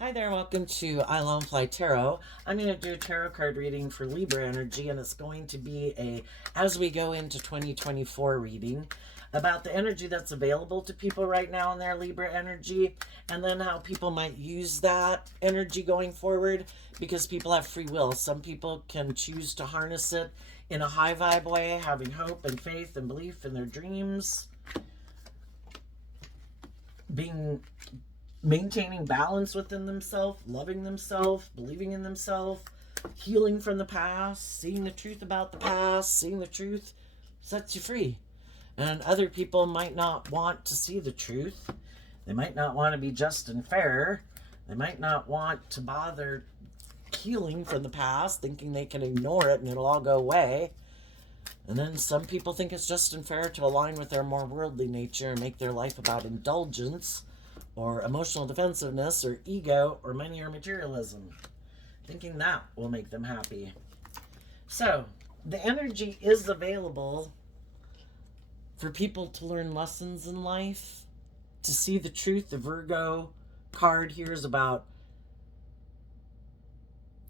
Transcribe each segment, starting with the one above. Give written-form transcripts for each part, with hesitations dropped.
Hi there, welcome to I Lone Fly Tarot. I'm going to do a tarot card reading for Libra energy, and it's going to be as we go into 2024 reading about the energy that's available to people right now in their Libra energy, and then how people might use that energy going forward because people have free will. Some people can choose to harness it in a high vibe way, having hope and faith and belief in their dreams, being maintaining balance within themselves, loving themselves, believing in themselves, healing from the past, seeing the truth about the past, seeing the truth sets you free. And other people might not want to see the truth. They might not want to be just and fair. They might not want to bother healing from the past, thinking they can ignore it and it'll all go away. And then some people think it's just and fair to align with their more worldly nature and make their life about indulgence or emotional defensiveness or ego or money or materialism, thinking that will make them happy. So the energy is available for people to learn lessons in life, to see the truth. The Virgo card here is about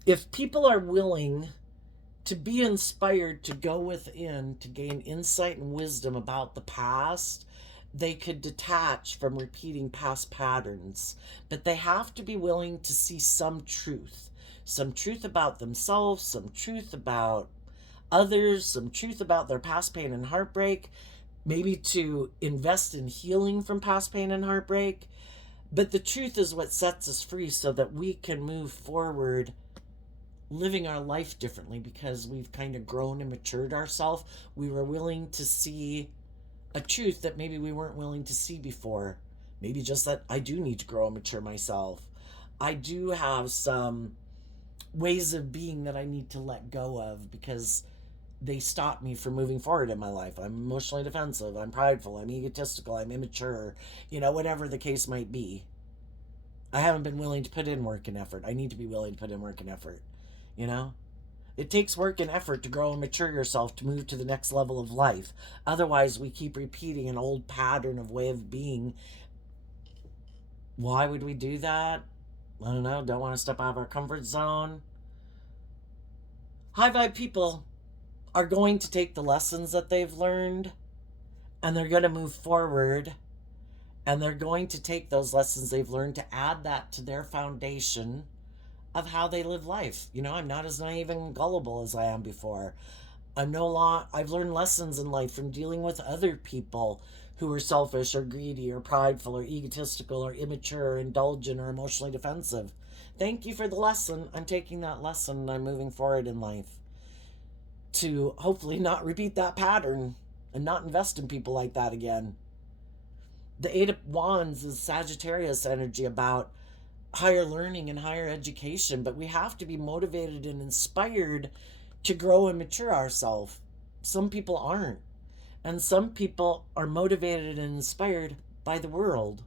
if people are willing to be inspired to go within to gain insight and wisdom about the past, they could detach from repeating past patterns, but they have to be willing to see some truth about themselves, some truth about others, some truth about their past pain and heartbreak, maybe to invest in healing from past pain and heartbreak. But the truth is what sets us free so that we can move forward living our life differently because we've kind of grown and matured ourselves. We were willing to see a truth that maybe we weren't willing to see before. Maybe just that I do need to grow and mature myself. I do have some ways of being that I need to let go of because they stop me from moving forward in my life. I'm emotionally defensive, I'm prideful, I'm egotistical, I'm immature, whatever the case might be. I haven't been willing to put in work and effort. I need to be willing to put in work and effort. You know? It takes work and effort to grow and mature yourself to move to the next level of life. Otherwise, we keep repeating an old pattern of way of being. Why would we do that? I don't know. Don't want to step out of our comfort zone. High vibe people are going to take the lessons that they've learned and they're going to move forward, and they're going to take those lessons they've learned to add that to their foundation of how they live life. I'm not as naive and gullible as I am before. I've learned lessons in life from dealing with other people who are selfish or greedy or prideful or egotistical or immature or indulgent or emotionally defensive. Thank you for the lesson. I'm taking that lesson and I'm moving forward in life to hopefully not repeat that pattern and not invest in people like that again. The Eight of Wands is Sagittarius energy about higher learning and higher education, but we have to be motivated and inspired to grow and mature ourselves. Some people aren't. And some people are motivated and inspired by the world.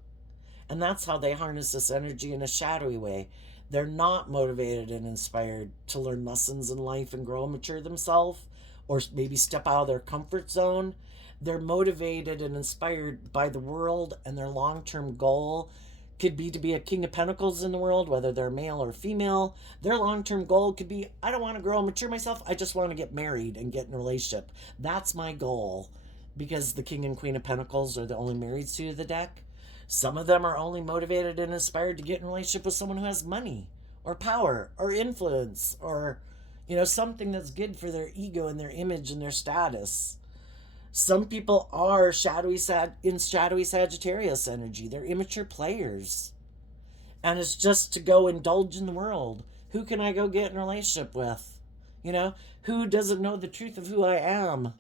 And that's how they harness this energy in a shadowy way. They're not motivated and inspired to learn lessons in life and grow and mature themselves or maybe step out of their comfort zone. They're motivated and inspired by the world, and their long term goal could be to be a king of pentacles in the world, whether they're male or female. Their long-term goal could be, I don't want to grow and mature myself. I just want to get married and get in a relationship. That's my goal, because the king and queen of pentacles are the only married suit of the deck. Some of them are only motivated and inspired to get in a relationship with someone who has money or power or influence or, something that's good for their ego and their image and their status. Some people are in shadowy Sagittarius energy. They're immature players. And it's just to go indulge in the world. Who can I go get in a relationship with? Who doesn't know the truth of who I am?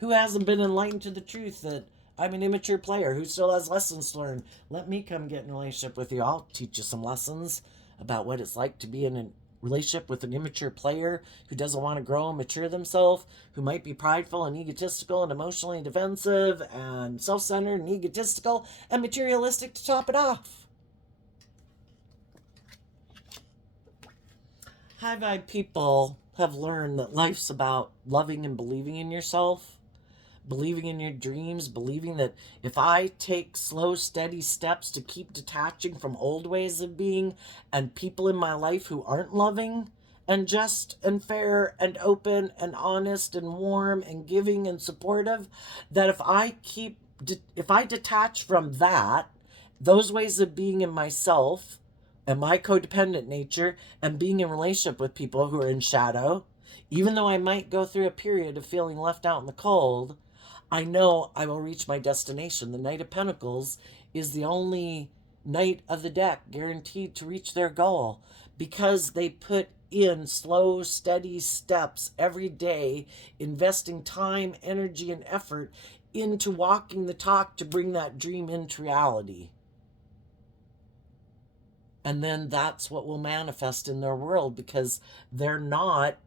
Who hasn't been enlightened to the truth that I'm an immature player? Who still has lessons to learn? Let me come get in a relationship with you. I'll teach you some lessons about what it's like to be in a relationship with an immature player who doesn't want to grow and mature themselves, who might be prideful and egotistical and emotionally defensive and self-centered and egotistical and materialistic to top it off. High vibe people have learned that life's about loving and believing in yourself, believing in your dreams, believing that if I take slow, steady steps to keep detaching from old ways of being and people in my life who aren't loving and just and fair and open and honest and warm and giving and supportive, that if I detach from those ways of being in myself and my codependent nature and being in relationship with people who are in shadow, even though I might go through a period of feeling left out in the cold, I know I will reach my destination. The Knight of Pentacles is the only knight of the deck guaranteed to reach their goal because they put in slow, steady steps every day, investing time, energy, and effort into walking the talk to bring that dream into reality. And then that's what will manifest in their world because they're not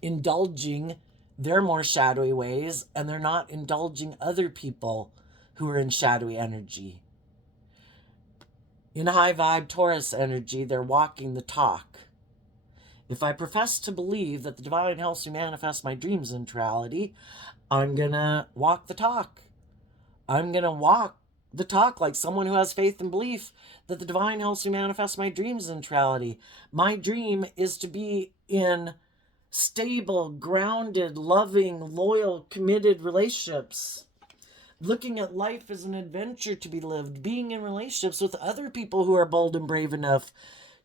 indulging their more shadowy ways and they're not indulging other people who are in shadowy energy. In high vibe Taurus energy, they're walking the talk. If I profess to believe that the divine helps me manifest my dreams into reality, I'm going to walk the talk. I'm going to walk the talk like someone who has faith and belief that the divine helps me manifest my dreams into reality. My dream is to be in stable, grounded, loving, loyal, committed relationships. Looking at life as an adventure to be lived, being in relationships with other people who are bold and brave enough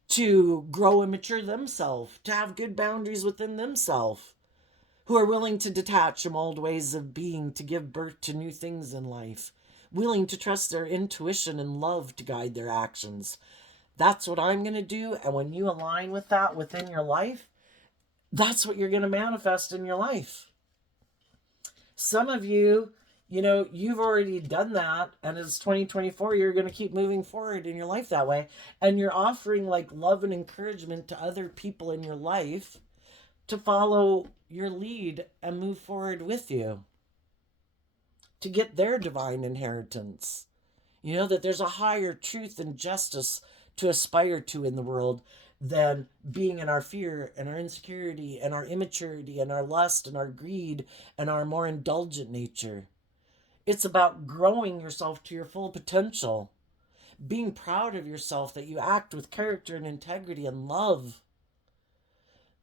to grow and mature themselves, to have good boundaries within themselves, who are willing to detach from old ways of being to give birth to new things in life, willing to trust their intuition and love to guide their actions. That's what I'm going to do. And when you align with that within your life, that's what you're going to manifest in your life. Some of you, you've already done that, and it's 2024, you're going to keep moving forward in your life that way. And you're offering like love and encouragement to other people in your life to follow your lead and move forward with you to get their divine inheritance. That there's a higher truth and justice to aspire to in the world than being in our fear and our insecurity and our immaturity and our lust and our greed and our more indulgent nature. It's about growing yourself to your full potential, being proud of yourself that you act with character and integrity and love,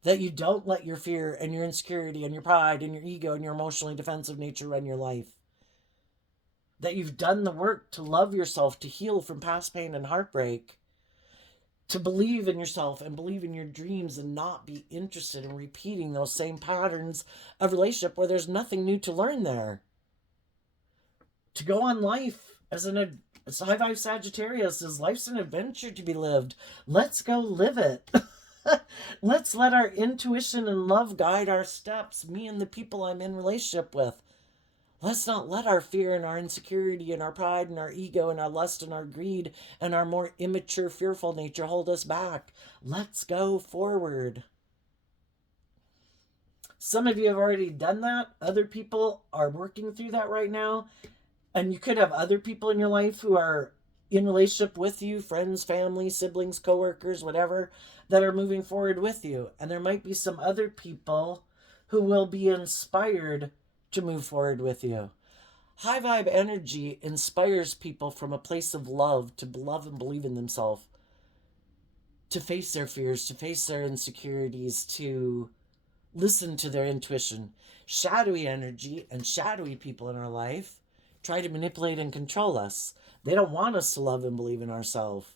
that you don't let your fear and your insecurity and your pride and your ego and your emotionally defensive nature run your life, that you've done the work to love yourself, to heal from past pain and heartbreak, to believe in yourself and believe in your dreams and not be interested in repeating those same patterns of relationship where there's nothing new to learn there. To go on life as high vibe Sagittarius is life's an adventure to be lived. Let's go live it. Let's let our intuition and love guide our steps, me and the people I'm in relationship with. Let's not let our fear and our insecurity and our pride and our ego and our lust and our greed and our more immature, fearful nature hold us back. Let's go forward. Some of you have already done that. Other people are working through that right now. And you could have other people in your life who are in relationship with you, friends, family, siblings, coworkers, whatever, that are moving forward with you. And there might be some other people who will be inspired to move forward with you. High vibe energy inspires people from a place of love to love and believe in themselves, to face their fears, to face their insecurities, to listen to their intuition. Shadowy energy and shadowy people in our life try to manipulate and control us. They don't want us to love and believe in ourselves.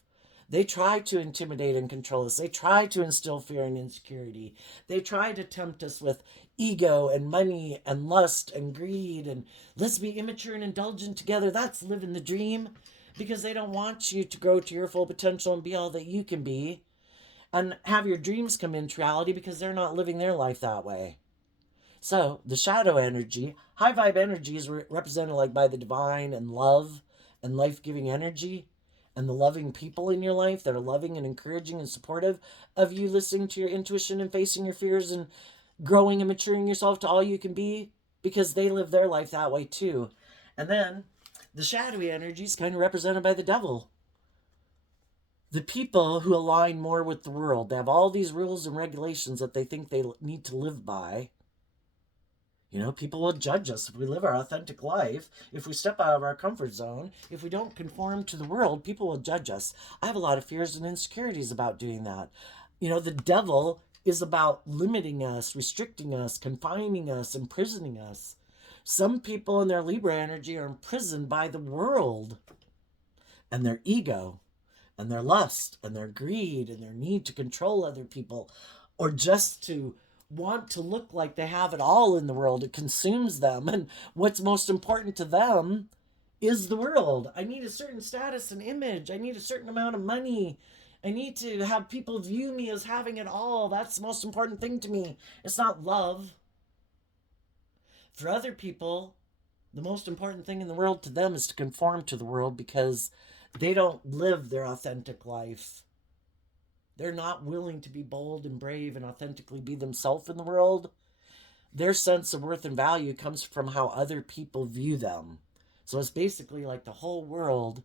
They try to intimidate and control us. They try to instill fear and insecurity. They try to tempt us with ego and money and lust and greed and let's be immature and indulgent together. That's living the dream, because they don't want you to grow to your full potential and be all that you can be and have your dreams come into reality, because they're not living their life that way. So the shadow energy, high vibe energy, is represented like by the divine and love and life-giving energy and the loving people in your life that are loving and encouraging and supportive of you listening to your intuition and facing your fears and growing and maturing yourself to all you can be, because they live their life that way too. And then the shadowy energy is kind of represented by the devil. The people who align more with the world, they have all these rules and regulations that they think they need to live by. You know, people will judge us if we live our authentic life, if we step out of our comfort zone, if we don't conform to the world, people will judge us. I have a lot of fears and insecurities about doing that. You know, the devil is about limiting us, restricting us, confining us, imprisoning us. Some people in their Libra energy are imprisoned by the world and their ego and their lust and their greed and their need to control other people, or just to want to look like they have it all in the world. It consumes them. And what's most important to them is the world. I need a certain status and image. I need a certain amount of money. I need to have people view me as having it all. That's the most important thing to me. It's not love. For other people, the most important thing in the world to them is to conform to the world because they don't live their authentic life. They're not willing to be bold and brave and authentically be themselves in the world. Their sense of worth and value comes from how other people view them. So it's basically like the whole world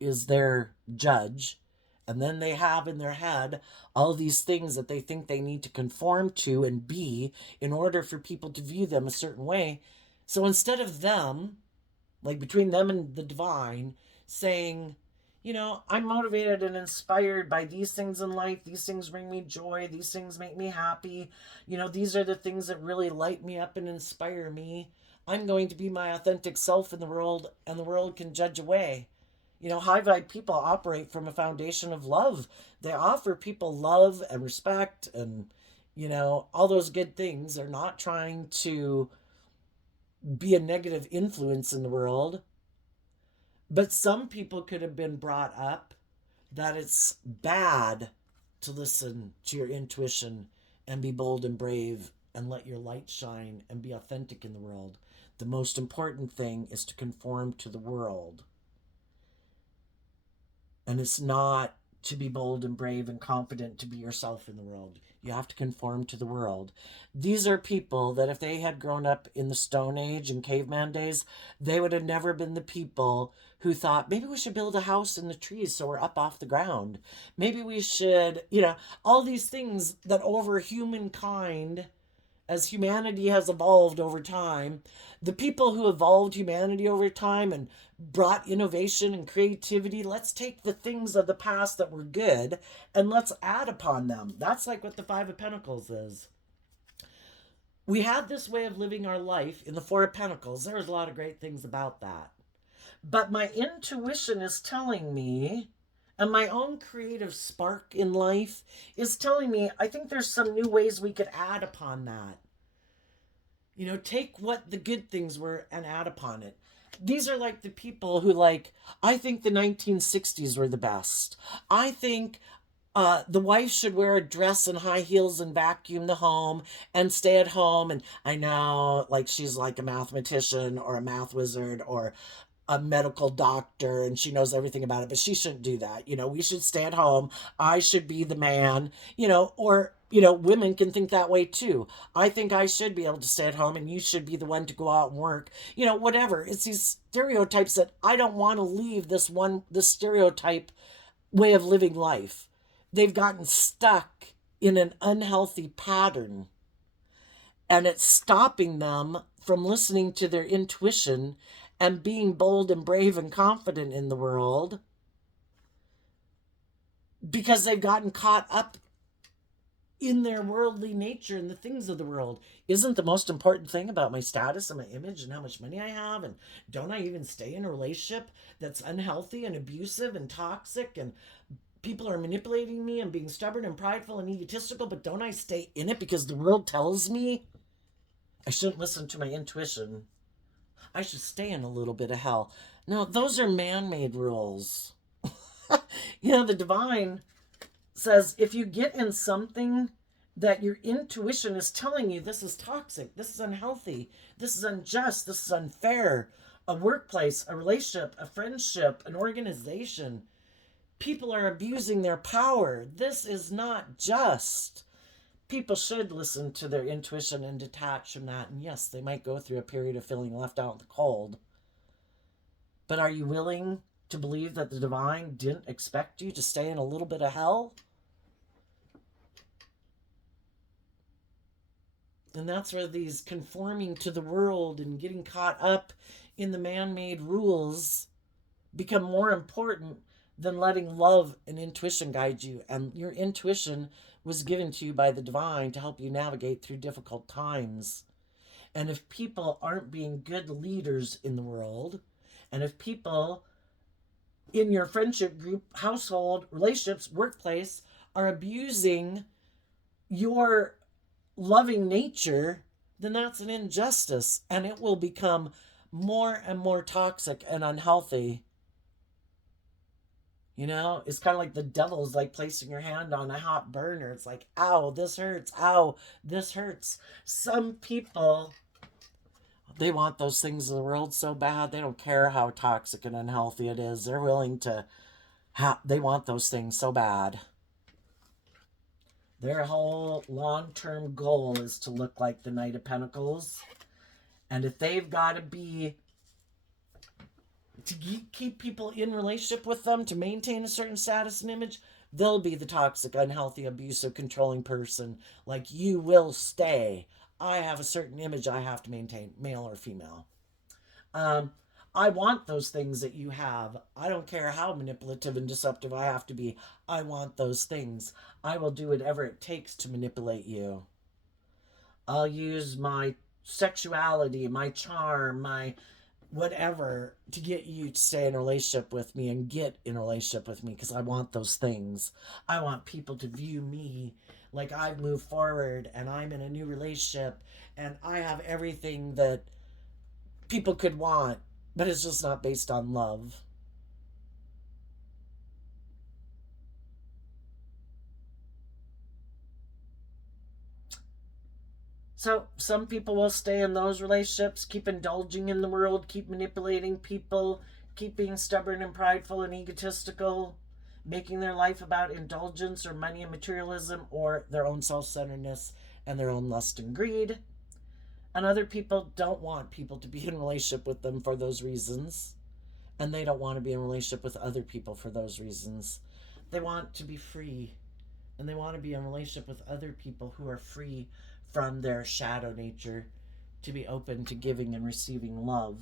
is their judge. And then they have in their head all these things that they think they need to conform to and be in order for people to view them a certain way. So instead of them, like between them and the divine, saying, you know, I'm motivated and inspired by these things in life. These things bring me joy. These things make me happy. You know, these are the things that really light me up and inspire me. I'm going to be my authentic self in the world, and the world can judge away. You know, high vibe people operate from a foundation of love. They offer people love and respect and, you know, all those good things. They're not trying to be a negative influence in the world. But some people could have been brought up that it's bad to listen to your intuition and be bold and brave and let your light shine and be authentic in the world. The most important thing is to conform to the world. And it's not to be bold and brave and confident to be yourself in the world. You have to conform to the world. These are people that if they had grown up in the Stone Age and caveman days, they would have never been the people who thought, maybe we should build a house in the trees so we're up off the ground. Maybe we should, you know, all these things that over humankind, as humanity has evolved over time, the people who evolved humanity over time and brought innovation and creativity, let's take the things of the past that were good and let's add upon them. That's like what the Five of Pentacles is. We had this way of living our life in the Four of Pentacles. There's a lot of great things about that. But my intuition is telling me, and my own creative spark in life is telling me, I think there's some new ways we could add upon that. You know, take what the good things were and add upon it. These are like the people who, like, I think the 1960s were the best. I think the wife should wear a dress and high heels and vacuum the home and stay at home. And I know, like, she's like a mathematician or a math wizard or a medical doctor and she knows everything about it, but she shouldn't do that. You know, we should stay at home. I should be the man, you know, or, you know, women can think that way too. I think I should be able to stay at home and you should be the one to go out and work, you know, whatever. It's these stereotypes that I don't want to leave this stereotype way of living life. They've gotten stuck in an unhealthy pattern and it's stopping them from listening to their intuition and being bold and brave and confident in the world because they've gotten caught up in their worldly nature and the things of the world. Isn't the most important thing about my status and my image and how much money I have? And don't I even stay in a relationship that's unhealthy and abusive and toxic and people are manipulating me and being stubborn and prideful and egotistical, but don't I stay in it because the world tells me I shouldn't listen to my intuition? I should stay in a little bit of hell. No, those are man-made rules. You know, the divine says if you get in something that your intuition is telling you this is toxic, this is unhealthy, this is unjust, this is unfair, a workplace, a relationship, a friendship, an organization, people are abusing their power, this is not just. People should listen to their intuition and detach from that. And yes, they might go through a period of feeling left out in the cold. But are you willing to believe that the divine didn't expect you to stay in a little bit of hell? And that's where these conforming to the world and getting caught up in the man made rules become more important than letting love and intuition guide you. And your intuition was given to you by the divine to help you navigate through difficult times. And if people aren't being good leaders in the world, and if people in your friendship group, household, relationships, workplace are abusing your loving nature, then that's an injustice and it will become more and more toxic and unhealthy. You know, it's kind of like the devil's like placing your hand on a hot burner. It's like, ow, this hurts. Ow, this hurts. Some people, they want those things in the world so bad, they don't care how toxic and unhealthy it is. They're willing to they want those things so bad. Their whole long term goal is to look like the Knight of Pentacles. And if they've got to be, to keep people in relationship with them, to maintain a certain status and image, they'll be the toxic, unhealthy, abusive, controlling person. Like, you will stay. I have a certain image I have to maintain, male or female. I want those things that you have. I don't care how manipulative and deceptive I have to be. I want those things. I will do whatever it takes to manipulate you. I'll use my sexuality, my charm, my whatever to get you to stay in a relationship with me and get in a relationship with me because I want those things. I want people to view me like I've moved forward and I'm in a new relationship and I have everything that people could want, but it's just not based on love. So some people will stay in those relationships, keep indulging in the world, keep manipulating people, keep being stubborn and prideful and egotistical, making their life about indulgence or money and materialism or their own self-centeredness and their own lust and greed. And other people don't want people to be in relationship with them for those reasons. And they don't want to be in relationship with other people for those reasons. They want to be free. And they want to be in relationship with other people who are free from their shadow nature, to be open to giving and receiving love.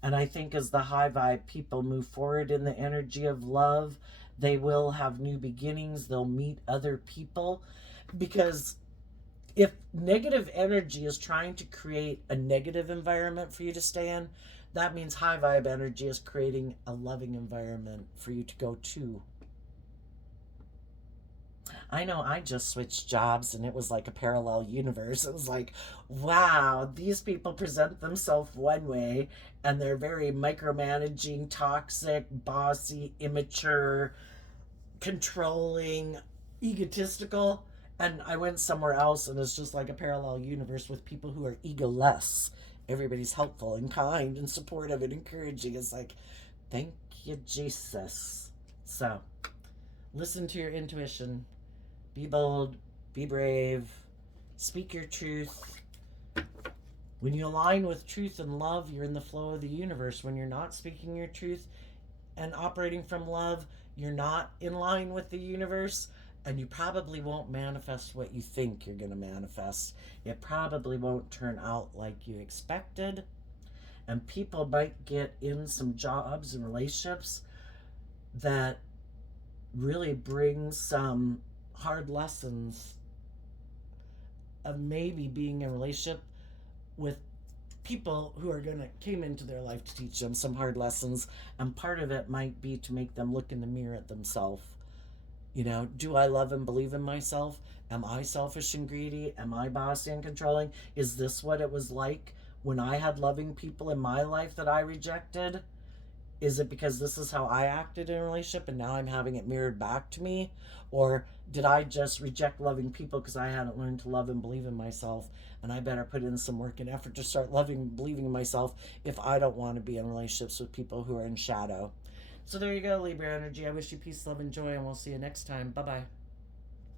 And I think as the high vibe people move forward in the energy of love, they will have new beginnings. They'll meet other people. Because if negative energy is trying to create a negative environment for you to stay in, that means high vibe energy is creating a loving environment for you to go to. I know I just switched jobs and it was like a parallel universe. It was like, wow, these people present themselves one way and they're very micromanaging, toxic, bossy, immature, controlling, egotistical. And I went somewhere else and it's just like a parallel universe with people who are egoless. Everybody's helpful and kind and supportive and encouraging. It's like, thank you, Jesus. So, listen to your intuition. Be bold, be brave, speak your truth. When you align with truth and love, you're in the flow of the universe. When you're not speaking your truth and operating from love, you're not in line with the universe, and you probably won't manifest what you think you're going to manifest. It probably won't turn out like you expected, and people might get in some jobs and relationships that really bring some hard lessons of maybe being in a relationship with people who are gonna came into their life to teach them some hard lessons, and part of it might be to make them look in the mirror at themselves. You know, do I love and believe in myself? Am I selfish and greedy? Am I bossy and controlling? Is this what it was like when I had loving people in my life that I rejected? Is it because this is how I acted in a relationship and now I'm having it mirrored back to me? Or did I just reject loving people because I hadn't learned to love and believe in myself, and I better put in some work and effort to start loving and believing in myself if I don't want to be in relationships with people who are in shadow? So there you go, Libra energy. I wish you peace, love, and joy, and we'll see you next time. Bye bye.